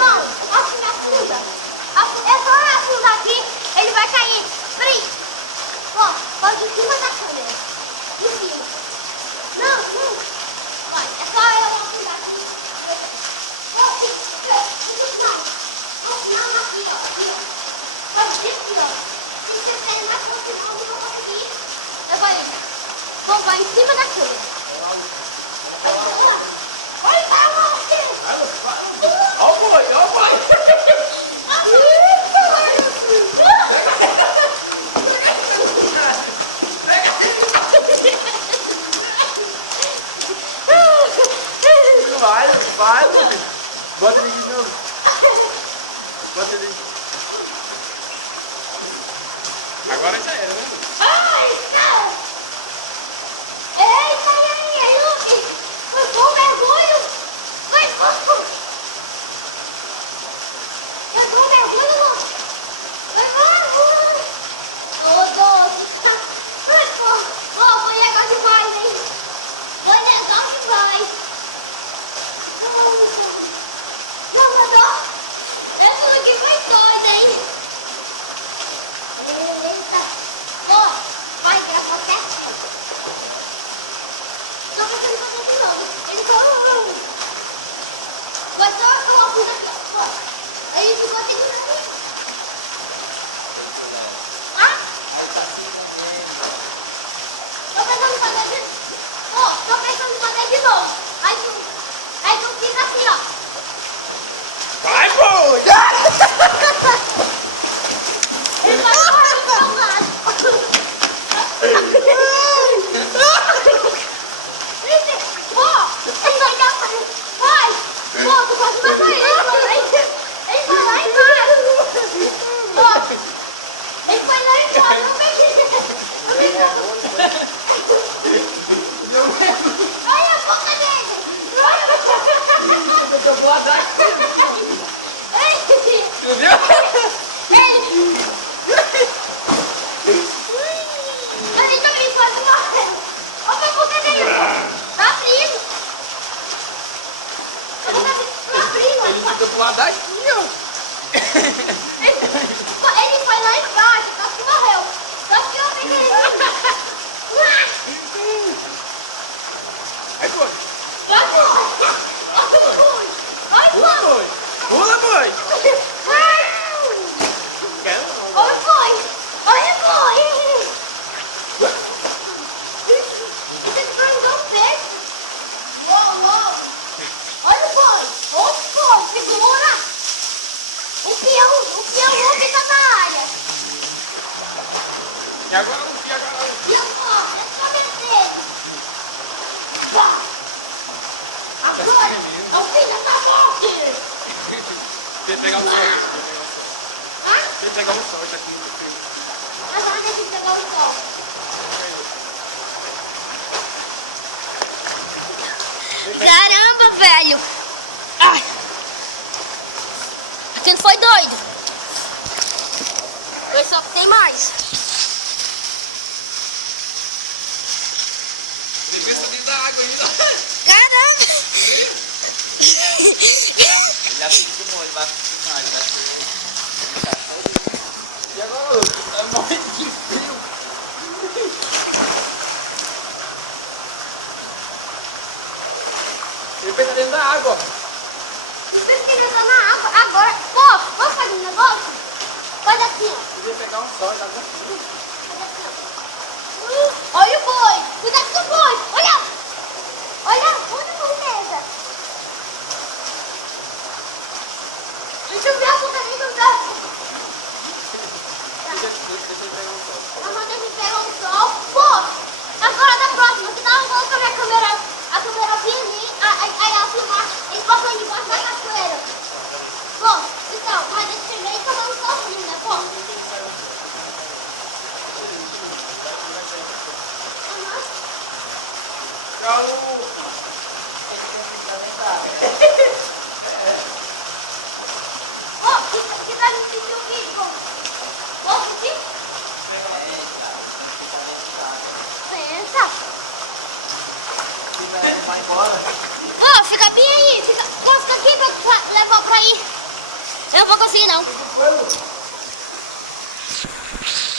Irmão, assim afunda. É só afundar aqui, ele vai cair. Peraí. Ó, pode ir em cima da câmera. Em cima. Não. Olha, é só eu afundar aqui. Não, aqui, ó. Pode vir aqui, ó. Se vocês querem mais continuar, eu vou conseguir. Eu vou ir. Vai em cima da câmera. Olha, vai, Luiz. Bota ele de novo. Bota ele. Agora já era, né? Ai, não! Eita, aí, Luiz! Foi bom mergulho! Foi bom! Eu dou mergulho, Luiz! Foi bom mergulho! Ô, doce! Foi bom! Ó, foi legal demais, hein? Foi legal demais! Salvador, essa daqui foi doida, hein? Eita! Ó, vai gravar certinho. Não tô querendo fazer de novo. Ele falou. Vai só a funda aqui, ó. Aí ficou assim de novo. Ah? Tô pensando em fazer de novo. Ó, tô pensando em fazer de novo. Aí tu fica assim, ó. Vai, pô! Ele vai correr pro seu lado. Ó, ele vai dar pra ele. Vai! Ó, tu pode matar ele. Ele vai lá embaixo. Ó, ele foi lá embaixo. Olha a boca dele. Eu vou dar. Entendeu? Ele também pode morrer. Olha a boca dele. Tá abrindo. A boca dele tá abrindo. Ele fica pro lado daqui, ó. Ele foi lá embaixo, só que morreu. Só que eu vi que ele... Aí foi. Vai, foi. Vai, foi. Pula, boi. Olha, foi! Olha, foi! Você esprangou o peixe! Uou! Olha, foi! Olha, foi! Segura! O peão Luke tá na área! E agora o que? E agora? É só descer! Pá! Agora! É o filho da morte! Tem que pegar o sol. Hã? Tem que pegar o sol, tá aqui no frio. Agora deixa eu pegar o sol. Caramba, velho! Ai. Aquele foi doido! Esse só que tem mais! Ele pensa dentro da água ainda. Caramba! Ele acostumou, ele vai acostumar, ele vai ser... E agora, Lucas? Tá morrendo de frio. Ele pensa dentro da água. Vocês queriam estar na água agora? Pô, vamos fazer um negócio? Olha aqui, ó. Ele vai pegar um sol e tá com frio. Olha o boi! Cuidado com o boi! Olha! Olha! Olha a correta! Deixa eu ver a boca dele não dá! Deixa ele pegar um sol. Agora deixa eu pegar o sol. Pô! Agora da próxima, você dá uma volta pra a câmera vinha ali, aí ela filmar, ele passou debaixo da cachoeira. Pô, então, mas deixa eu ver e tomar um solzinho, né, pô? Tchau. Ó, que tal assistir o vídeo, pô? Posso assistir? Pensa. Vai embora. Ó, fica bem aí. Fica aqui pra levar pra ir. Eu vou conseguir não. Quando?